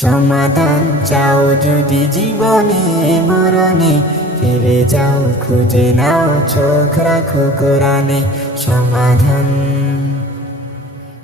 সমাধান চাও যদি জীবনে মরণে ফিরে যাও খুঁজে নাও চোখ রাখো কোরআনে সমাধান।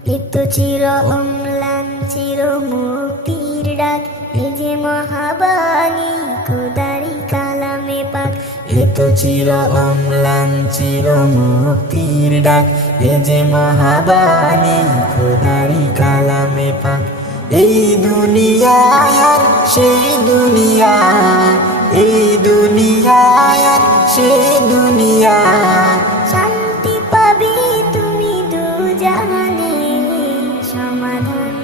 লিপ্ত চির অম্লান চির মুক্তির ডাক এ যে মহাবাণী খুদারি কালামে পাক। এ তো চির অম্লান চির মুক্তির ডাক এ যে মহাবাণী খোদারি কালামে পাক। এই দুনিয়ায় সেই দুনিয়া এই দুনিয়ায় সেই দুনিয়া। শান্তি পাবে তুমি দু জাহানে সমাধান।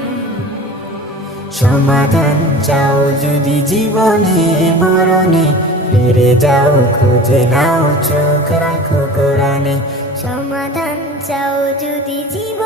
সমাধান চাও যদি জীবনে মরণে ফিরে যাও খুঁজে নাও চোখ রাখো কোরআনে। সমাধান চাও যদি জীবনে